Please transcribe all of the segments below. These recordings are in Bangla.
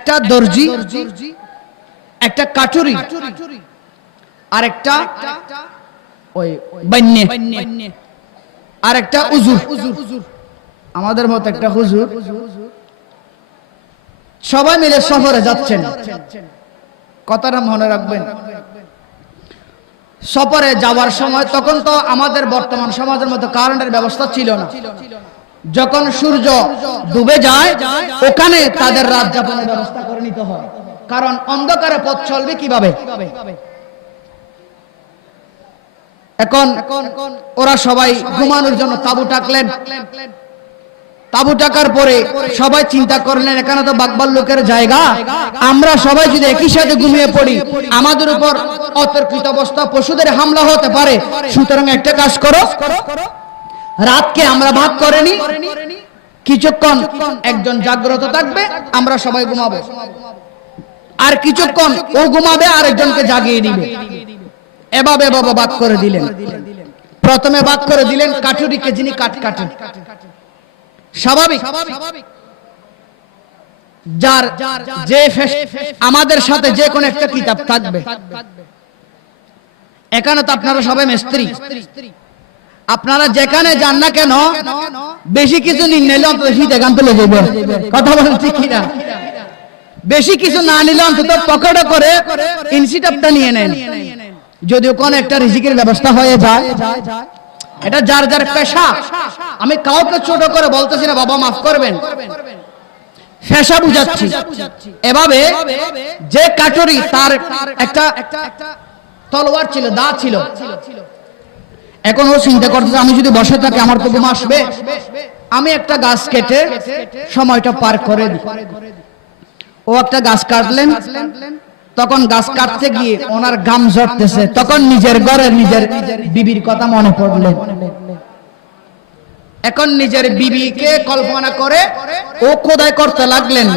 একটা দর্জি, একটা কাটুরি, আর একটা ওই বান্যে, আর একটা উজুর, আমাদের মতো একটা হুজুর, সবাই মিলে সফরে যাচ্ছেন। কথাটা মনে রাখবেন, সফরে যাওয়ার সময় তখন তো আমাদের বর্তমান সমাজের মতো কারেন্টের ব্যবস্থা ছিল না। যখন সূর্য ডুবে যায় ওখানে তাদের রাত যাপনের ব্যবস্থা করে নিতে হয়, কারণ অন্ধকারে পথ চলবে কিভাবে। এখন ওরা সবাই ঘুমানোর জন্য তাঁবু টাকলেন। তাঁবু টাকার পরে সবাই চিন্তা করলেন এখানে তো বাকবাল্লুকের জায়গা, আমরা সবাই যদি একই সাথে ঘুমিয়ে পড়ি আমাদের উপর অতর্কিত অবস্থা পশুদের হামলা হতে পারে। সুতরাং একটা কাজ করো, রাতকে আমরা ভাগ করে নি, কিছুক্ষণ একজন জাগ্রত থাকবে, আমরা সবাই ঘুমাবো, আর কিছুক্ষণ ও ঘুমাবে আর একজনকে জাগিয়ে দিবে। এভাবে বাবা ভাগ করে দিলেন। প্রথমে ভাগ করে দিলেন কাঠুরিকে, যিনি কাঠ কাটেন। স্বাভাবিক, যার যে আমাদের সাথে যে কোনো একটা কিতাব থাকবে। এখানে তো আপনারা সবাই মিস্ত্রি, আপনারা যেখানে যান না কেন বেশি কিছু নিলে অন্তত শীত এখান থেকে লেগে যাবে। কথা বলেন ঠিক কিনা? বেশি কিছু না নিলে অন্তত পকেটে করে ইনসিটাপটা নিয়ে নেন, যদিও কোন একটা রিজিকের ব্যবস্থা হয়ে যায়। এটা যার যার পেশা, আমি কাউকে ছোট করে বলতেছি না, বাবা মাফ করবেন, পেশা বুঝাচ্ছি। এভাবে যে কাটুরি তার একটা তলোয়ার ছিল, দা ছিল, এখন ও চিন্তা করতেছে আমি যদি বসে থাকি আমার তো ঘুম আসবে, আমি একটা গাছ কেটে সময়টা পার করে দিই। ও একটা গাছ কাটলেন, তখন গাছ কাটতে গিয়ে ওনার গাম ঝরতেছে, তখন নিজের ঘরের নিজের বিবির কথা মনে পড়লেন। এখন নিজের বিবিকে কল্পনা করে ও খোদাই করতে লাগলেন।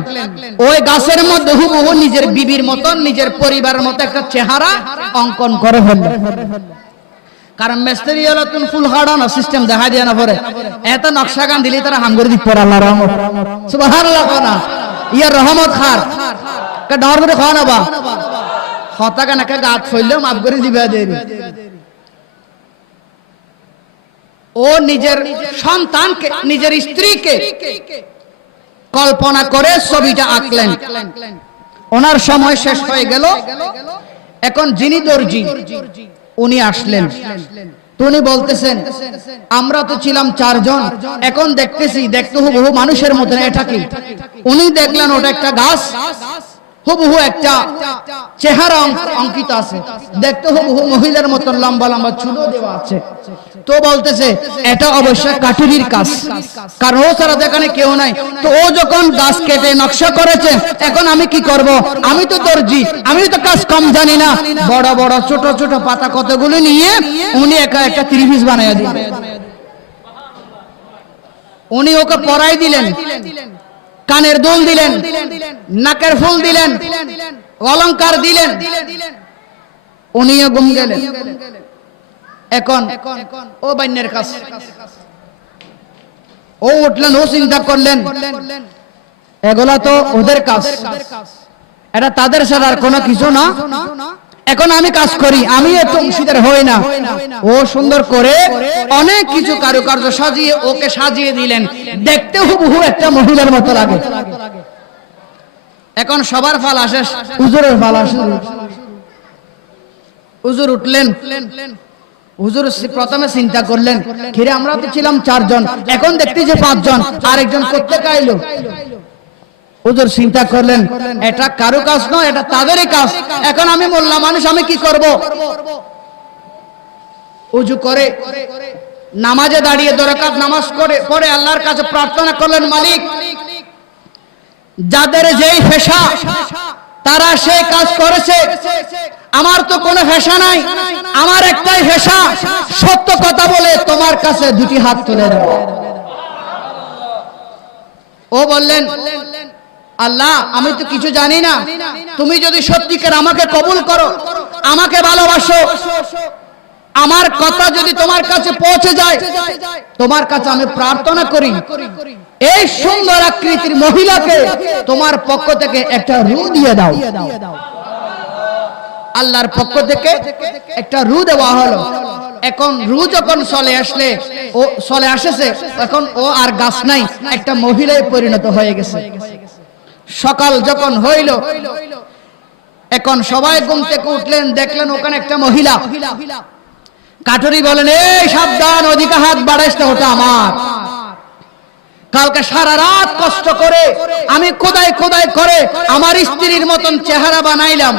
ওই গাছের মধ্যে হুবহু নিজের বিবির মতন, নিজের পরিবারের মতো একটা চেহারা অঙ্কন করে হলো। কারণ মিস্ত্রি হলো তুমি ফুল হাড়ানো সিস্টেম দেখা দিয়ে না পরে এত নকশা গান দিলে তারা হাঙ্গুর দি পড়ে আল্লাহ রহমত সুবহানাল্লাহ না ইয়ার রহমত খার কে ডর করে খাওয়া না বা হতা গান একটা গাছ ফইলেও মাফ করে দিবা দেরি। ও নিজের সন্তানকে, নিজের স্ত্রীকে কল্পনা করে ছবিটা আঁকলেন। ওনার সময় শেষ হয়ে গেল। এখন যিনি দর্জি উনি আসলেন। উনি বলতেছেন আমরা তো ছিলাম 4 জন, এখন দেখতেছি দেখতে হুবহু মানুষের মতন। এটা কি? উনি দেখলেন ওটা একটা গাছ, হুবহু একটা চেহারা অঙ্কিত আছে, দেখতে হুবহু মহিলার মতন, লম্বা লম্বা চুল দেওয়া আছে। তো বলতেছে এটা অবশ্যই কাঠুরির কাজ, কারণ ও ছাড়া এখানে কেউ নাই। তো ও যখন গাছ কেটে নকশা করেছে, এখন আমি কি করব? আমি তো দর্জি, আমি তো কাজ কম জানি না। বড় বড় ছোট ছোট পাতা কতগুলো নিয়ে উনি একা একটা ত্রিভুজ বানিয়ে দিলেন। উনি ওকে পরাই দিলেন, কানের দুল দিলেন, নাকের ফুল দিলেন, অলংকার দিলেন, উনিও ঘুম গেলেন। এখন ও বাইনের কাজ, ও উঠলেন, ও চিন্তা করলেন এগুলা তো ওদের কাজ, এটা তাদের ছাড়া আর কোনো কিছু না। এখন আমি কাজ করি, আমি এত অংশীদার হই না। ও সুন্দর করে অনেক কিছু কারুকার্য সাজিয়ে ওকে সাজিয়ে দিলেন, দেখতে হুবহু একটা মহিলার মতো লাগে। এখন সবার ফাল আসে, হুজুরের ফাল আসে। হুজুর উঠলেন। হুজুর প্রথমে চিন্তা করলেন কিরে আমরা তো ছিলাম 4 জন, এখন দেখতেছি 5 জন, আরেকজন কোত্থেকে আইলো? হুজুর চিন্তা করলেন এটা কারো কাজ নয়, এটা তাদেরই কাজ। এখন আমি মোল্লা মানুষ, আমি কি করব? ওযু করে নামাজে দাঁড়িয়ে 2 রাকাত নামাজ পড়ে আল্লাহর কাছে প্রার্থনা করলেন, মালিক যাদের যেই পেশা তারা সেই কাজ করেছে, আমার তো কোনো পেশা নাই, আমার একটাই পেশা, সত্য কথা বলে তোমার কাছে 2টি হাত তুলে দেব। ও বললেন আল্লাহ আমি তো কিছু জানি না, তুমি যদি সত্যিকার আমাকে কবুল করো, আমাকে ভালোবাসো, আমার কথা যদি তোমার কাছে পৌঁছে যায়, তোমার কাছে আমি প্রার্থনা করি এই সুন্দর আকৃতির মহিলাকে তোমার পক্ষ থেকে একটা রু দিয়ে দাও। আল্লাহর পক্ষ থেকে একটা রু দেওয়া হলো। এখন রু যখন চলে আসেছে, এখন ও আর গাছ নাই, একটা মহিলায় পরিণত হয়ে গেছে। সকাল যখন হইল, এখন সবাই ঘুম থেকে উঠলেন, দেখলেন ওখানে একটা মহিলা। কাঠুরি বলেন, এই সাবধান, ওদিকে হাত বাড়াইস না, ওটা আমার। কালকে সারা রাত কষ্ট করে আমি খোদাই করে আমার স্ত্রীর মতন চেহারা বানাইলাম।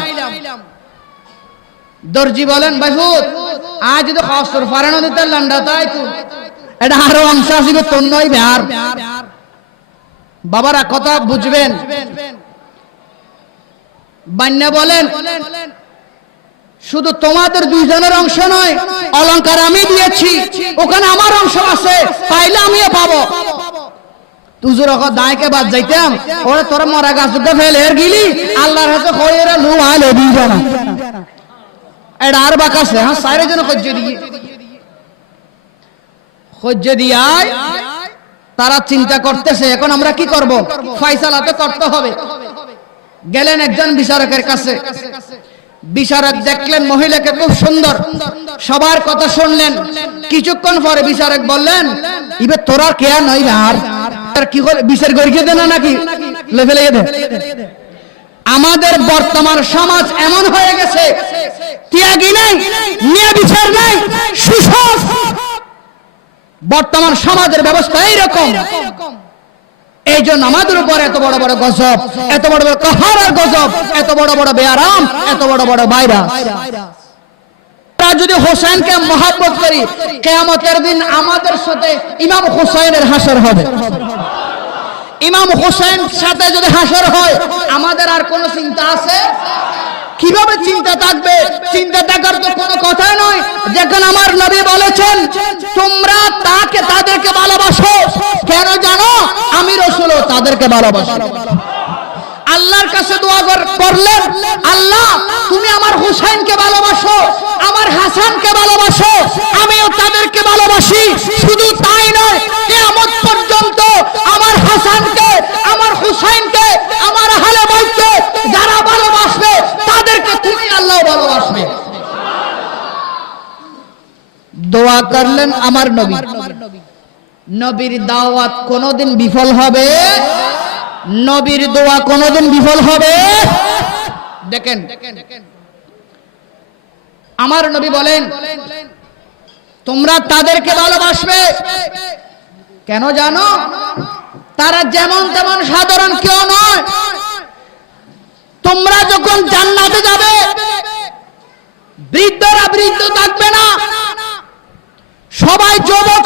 দর্জি বলেন, ভাইহুত আজ তো খসর ফারানো দিতে লন্ডা, তাই তো এটা আরো অংশ আসবে তোর নয় বিহার। বাবারা কথা বুঝবেন। বান্যা বলেন, শুধু তোমাদের দুইজনের অংশ নয়, অলংকার আমি দিয়েছি, ওখানে আমার অংশ আছে, পাইলে আমিও পাবো। তুজুর দায়কে বাদ যাইতাম, ওরা তোরা মরা গাছ ফেলে গিলি আল্লাহর হাতে হয়ে লু আলো দিবে না, এটা আর বাকাছে। হ্যাঁ, সাইরের জন্য সহ্য দিয়ায় তারা চিন্তা করতেছে, এখন আমরা কি করব? ফয়সালা তো করতে হবে। গেলেন একজন বিচারকের কাছে। বিচারক দেখলেন মহিলাকে খুব সুন্দর, সবার কথা শুনলেন। কিছুক্ষণ পরে বিচারক বললেন, ইবে তোরা কেয়া নই আর কি করে বিচার করিয়ে দে না নাকি লেভেলে দে। আমাদের বর্তমান সমাজ এমন হয়ে গেছে, ত্যাগী নাই, নিয়ে বিচার নাই, সুশাস। বর্তমান সমাজের ব্যবস্থা এইরকম। এই জন্য আমাদের উপর এত বড় বড় গজব, এত বড় বড় কাহার আর গজব, এত বড় বড় বেয়ারাম, এত বড় বড় ভাইরাস। যদি হোসেনকে মহব্বত করি, কিয়ামতের দিন আমাদের সাথে ইমাম হুসাইনের হাসর হবে। ইমাম হুসাইন সাথে যদি হাসর হয়, আমাদের আর কোনো চিন্তা আছে? কিভাবে চিন্তা থাকবে? চিন্তা থাকার তো কোনো কথা নয়। যখন আমার নবী বলেছেন, তোমরা তাদেরকে ভালোবাসো, কেন জানো? আমি রাসূলও তাদেরকে ভালোবাসি। আল্লাহর কাছে দোয়া করলেন, আল্লাহ তুমি আমার হুসাইনকে ভালোবাসো, আমার হাসানকে ভালোবাসো, আমিও তাদেরকে ভালোবাসি। শুধু তাই নয়, কিয়ামত পর্যন্ত আমার হাসানকে, আমার হুসাইনকে, আমার আহলে বাইতকে যারা ভালোবাসবে তাদেরকে তুমি আল্লাহ ভালোবাসবে। দোয়া করলেন আমার নবী। নবীর দাওয়াত কোনোদিন বিফল হবে? নবীর দোয়া কোনোদিন বিফল হবে? দেখেন, আমার নবী বলেন, তোমরা তাদেরকে ভালোবাসবে। কেন জানো? তারা যেমন তেমন সাধারণ কেউ নয়। তোমরা যখন জান্নাতে যাবে, বৃদ্ধরা বৃদ্ধ থাকবে না, সবাই যুবক